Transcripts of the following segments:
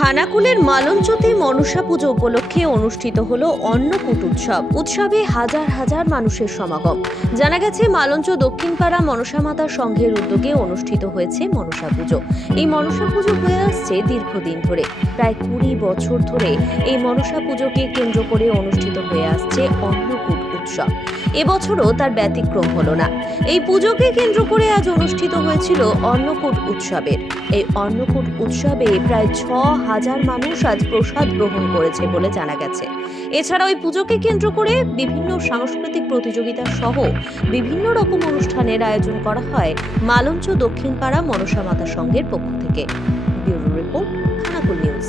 খানাকুলের মালঞ্চতে মনসা পুজো উপলক্ষে অনুষ্ঠিত হলো অন্নকূট উৎসব। উৎসবে হাজার হাজার মানুষের সমাগম। জানা গেছে, মালঞ্চ দক্ষিণপাড়া মনসা মাতার সংঘের উদ্যোগে অনুষ্ঠিত হয়েছে মনসা পুজো। এই মনসা পুজো হয়ে আসছে দীর্ঘদিন ধরে। প্রায় কুড়ি বছর ধরে এই মনসা পুজোকে কেন্দ্র করে অনুষ্ঠিত হয়ে আসছে অন্নকূট উৎসব। এবছরও তার ব্যতিক্রম হলো না। এই পুজোকে কেন্দ্র করে আজ অনুষ্ঠিত হয়েছিল অন্নকূট উৎসবের। এই অন্নকূট উৎসবে প্রায় ছ হাজার মানুষ আজ প্রসাদ গ্রহণ করেছে বলে জানা গেছে। এছাড়া ওই পুজোকে কেন্দ্র করে বিভিন্ন সাংস্কৃতিক প্রতিযোগিতা সহ বিভিন্ন রকম অনুষ্ঠানের আয়োজন করা হয় মালঞ্চ দক্ষিণপাড়া মনসা মাতা সংঘের পক্ষ থেকে। ব্যুরো রিপোর্ট খানাকুল নিউজ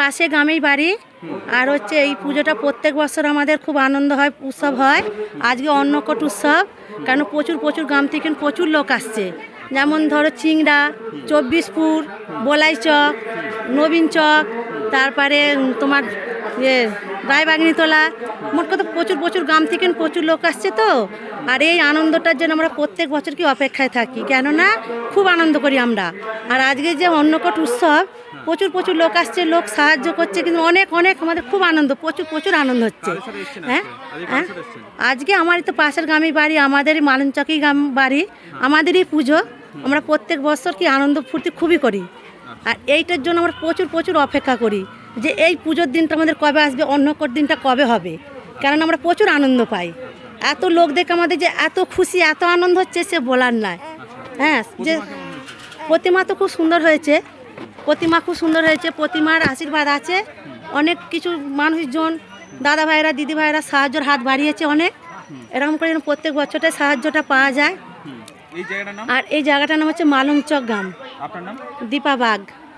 পাশে গ্রামেই বাড়ি। আর হচ্ছে এই পুজোটা প্রত্যেক বছর আমাদের খুব আনন্দ হয়, উৎসব হয়। আজকে অন্নকট উৎসব কেন প্রচুর প্রচুর গ্রাম থেকে প্রচুর লোক আসছে। যেমন ধরো চিংড়া চব্বিশপুর বলাই চক, নবীন চক, তারপরে তোমার ইয়ে রায়বাগনিতলা মোট কথা প্রচুর প্রচুর গ্রাম থেকে প্রচুর লোক আসছে তো। আর এই আনন্দটার জন্য আমরা প্রত্যেক বছর কি অপেক্ষায় থাকি। কেননা খুব আনন্দ করি আমরা। আর আজকে যে অন্নকট উৎসব প্রচুর প্রচুর লোক আসছে লোক সাহায্য করছে কিন্তু অনেক অনেক আমাদের খুব আনন্দ প্রচুর প্রচুর আনন্দ হচ্ছে। হ্যাঁ? হ্যাঁ? আজকে আমারই তো পাশের গ্রামে বাড়ি আমাদেরই মালনচকি গ্রাম বাড়ি আমাদেরই পুজো। আমরা প্রত্যেক বছর কি আনন্দ ফুর্তি খুবই করি। আর এইটার জন্য আমরা প্রচুর প্রচুর অপেক্ষা করি যে এই পুজোর দিনটা আমাদের কবে আসবে অন্যকর দিনটা কবে হবে? কারণ আমরা প্রচুর আনন্দ পাই। এত লোক দেখে আমাদের যে এত খুশি এত আনন্দ হচ্ছে সে বলার নয়। হ্যাঁ যে প্রতিমা তো খুব সুন্দর হয়েছে। প্রতিমা খুব সুন্দর হয়েছে প্রতিমার আশীর্বাদ আছে। অনেক কিছু মানুষজন দাদা ভাইরা দিদি ভাইরা সাহায্যের হাত বাড়িয়েছে অনেক। এরকম করে যেন প্রত্যেক বছরটাই সাহায্যটা পাওয়া যায়। আর এই জায়গাটার নাম হচ্ছে মালুমচক গ্রাম। Dipa Bag.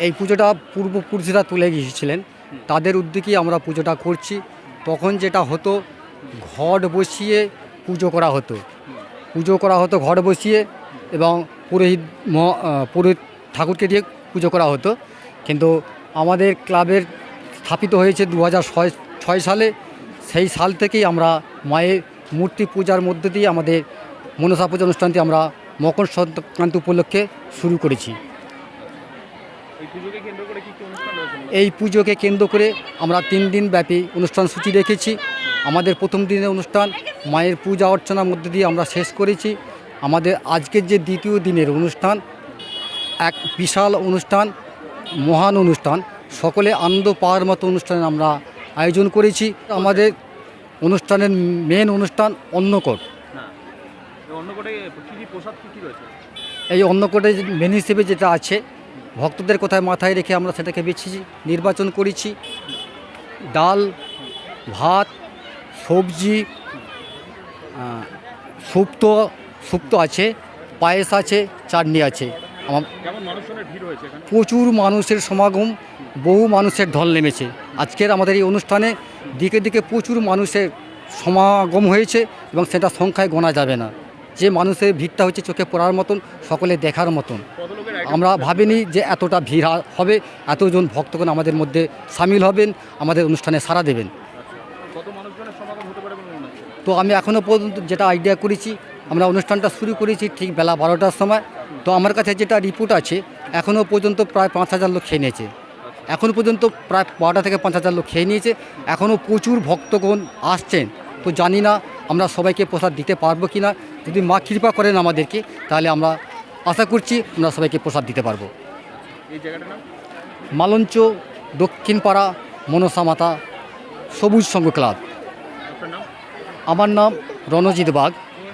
এই এই পুজোটা পূর্বপুরুষরা তুলে গিয়েছিলেন। তাদের উদ্যোগেই আমরা পুজোটা করছি। তখন যেটা হতো, ঘট বসিয়ে পুজো করা হতো। পুজো করা হতো, ঘট বসিয়ে এবং পুরোহিত আহ, পুরোহিত ঠাকুরকে দিয়ে পুজো করা হতো। কিন্তু আমাদের ক্লাবের স্থাপিত হয়েছে দু হাজার ছয় সালে। সেই সাল থেকেই আমরা মায়ের মূর্তি পূজার মধ্যে দিয়ে আমাদের মনসা পূজা অনুষ্ঠানটি আমরা মকর সংক্রান্তি উপলক্ষে শুরু করেছি। এই পুজোকে কেন্দ্র করে আমরা তিন দিন ব্যাপী অনুষ্ঠান সূচি রেখেছি। আমাদের প্রথম দিনের অনুষ্ঠান মায়ের পূজা অর্চনার মধ্যে দিয়ে আমরা শেষ করেছি। আমাদের আজকের যে দ্বিতীয় দিনের অনুষ্ঠান এক বিশাল অনুষ্ঠান মহান অনুষ্ঠান। সকলে আনন্দ পাওয়ার মতো অনুষ্ঠান আমরা আয়োজন করেছি। আমাদের অনুষ্ঠানের মেন অনুষ্ঠান অন্নকট। এই অন্নকোটে মেন হিসেবে যেটা আছে ভক্তদের কোথায় মাথায় রেখে আমরা সেটাকে বেছেছি নির্বাচন করেছি। ডাল ভাত সবজি শুক্তো শুক্তো আছে পায়েস আছে চাটনি আছে। আমার প্রচুর মানুষের সমাগম বহু মানুষের ঢল নেমেছে। আজকের আমাদের এই অনুষ্ঠানে দিকে দিকে প্রচুর মানুষের সমাগম হয়েছে এবং সেটা সংখ্যায় গোনা যাবে না। যে মানুষের ভিড়টা হচ্ছে চোখে পড়ার মতন সকলে দেখার মতন। আমরা? ভাবিনি যে এতটা ভিড় হবে এতজন ভক্তগণ আমাদের মধ্যে সামিল হবেন আমাদের অনুষ্ঠানে সাড়া দেবেন। হচ্ছে? তো আমি এখনও পর্যন্ত যেটা আইডিয়া করেছি আমরা অনুষ্ঠানটা শুরু করেছি ঠিক বেলা বারোটার সময়। তো আমার কাছে যেটা রিপোর্ট আছে এখনও পর্যন্ত প্রায় পাঁচ হাজার লোক খেয়ে নিয়েছে। এখনও পর্যন্ত প্রায় বারোটা থেকে পাঁচ হাজার লোক খেয়ে নিয়েছে। এখনও প্রচুর ভক্তগণ আসছেন। তো জানি না আমরা সবাইকে প্রসাদ দিতে পারব কি না যদি মা কৃপা করেন আমাদেরকে তাহলে আমরা আশা করছি আমরা সবাইকে প্রসাদ দিতে পারব। মালঞ্চ দক্ষিণপাড়া মনসা মাতা সবুজ সংঘ ক্লাব। আমার নাম রণজিৎ বাগ।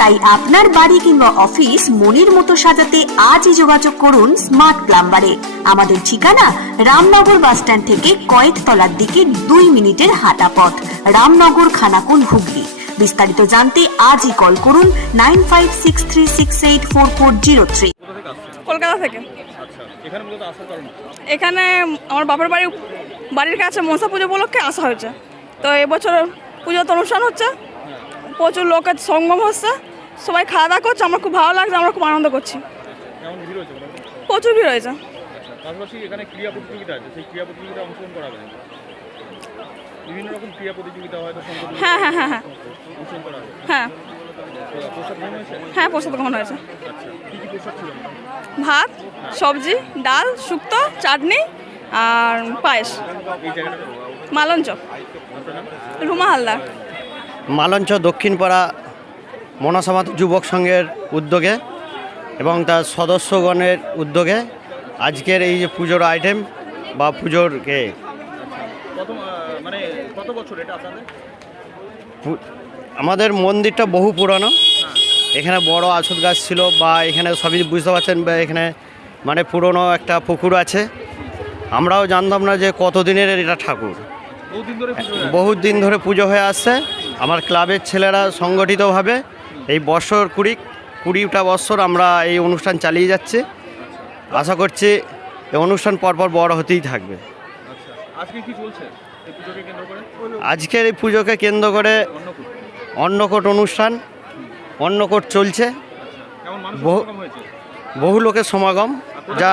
তাই আপনার বাড়ি কিংবা অফিস মনের মতো সাজাতে আজই যোগাযোগ করুন স্মার্ট প্লাম্বারে। আমাদের ঠিকানা রামনগর বাসস্ট্যান্ড থেকে কয়েকতলার দিকে দুই মিনিটের হাঁটা পথ, রামনগর খানাকুল হুগলি। বিস্তারিত জানতে আজই কল করুন nine five six three six eight four four zero three. Kolkata থেকে। এখানে আমার বাপের বাড়ি, বাড়ির কাছে মনসা পুজো উপলক্ষে আসা হয়েছে। তো এবছর পুজোতে অনুষ্ঠান হচ্ছে। প্রচুর লোকের সঙ্গম হচ্ছে। সবাই খাওয়া দাওয়া করছে আমার খুব ভালো লাগছে আমরা খুব আনন্দ করছি? প্রচুর ভিড় হয়েছে। আচ্ছা পাশাপাশি এখানে ক্রীড়া প্রতিযোগিতা আছে সেই ক্রীড়া প্রতিযোগিতা অংশগ্রহণ করাবেন বিভিন্ন রকম ক্রীড়া প্রতিযোগিতা হয়তো হ্যাঁ হ্যাঁ হ্যাঁ হ্যাঁ। হ্যাঁ। হ্যাঁ প্রসাদ গ্রহণ হয়েছে। আচ্ছা ভাত সবজি ডাল শুক্তো চাটনি আর পায়েস। মালঞ্চ। রুমা হালদার। মালঞ্চ দক্ষিণপাড়া মনসামাত যুবক সংঘের উদ্যোগে এবং তার সদস্যগণের উদ্যোগে আজকের এই যে পুজোর আইটেম বা পুজোর কে? মানে আমাদের মন্দিরটা বহু পুরানো। এখানে বড় আছুত গাছ ছিল বা এখানে সবই বুঝতে পারছেন বা এখানে মানে পুরনো একটা পুকুর আছে। আমরাও জানতাম না যে কতদিনের এটা ঠাকুর। বহুত দিন ধরে পুজো হয়ে আসছে। আমার ক্লাবের ছেলেরা সংগঠিতভাবে এই বছর কুড়ি কুড়িটা বছর আমরা এই অনুষ্ঠান চালিয়ে যাচ্ছি। আশা করছি এই অনুষ্ঠান পরপর বড় হতেই থাকবে। আচ্ছা আজকের এই পুজোকে কেন্দ্র করে অন্নকূট। অনুষ্ঠান অন্নকোট চলছে। বহু- সমাগম লোকের সমাগম। যা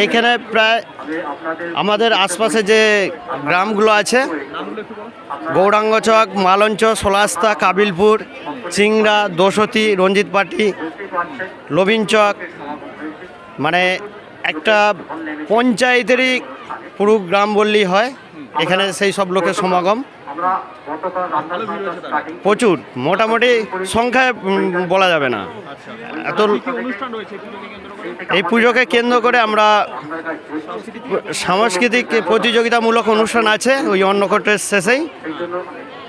এইখানে প্রায় আমাদের আশপাশে যে গ্রামগুলো আছে গৌরাঙ্গচক মালঞ্চ, সোলাস্তা, কাবিলপুর, চিংড়া, দোসতি রঞ্জিতপাটি লবিনচক মানে একটা পঞ্চায়েতেরই পুরো গ্রাম বললেই হয়, এখানে সেই সব লোকের সমাগম। প্রচুর মোটামুটি সংখ্যায় বলা যাবে না। আচ্ছা। এত এই পুজোকে কেন্দ্র করে আমরা সাংস্কৃতিক প্রতিযোগিতামূলক অনুষ্ঠান আছে ওই অন্নকটের শেষেই।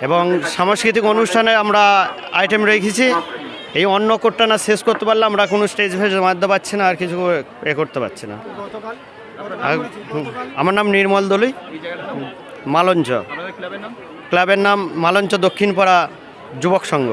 এবং সাংস্কৃতিক অনুষ্ঠানে আমরা আইটেম রেখেছি। এই অন্য কোটটা না শেষ করতে পারলে আমরা কোনো স্টেজ ফেজ মারতে পারছি না আর কিছু এ করতে পারছি না। আমার নাম নির্মল দলুই। মালঞ্চ। আপনাদের ক্লাবের নাম? ক্লাবের নাম মালঞ্চ দক্ষিণপাড়া যুবক সংঘ।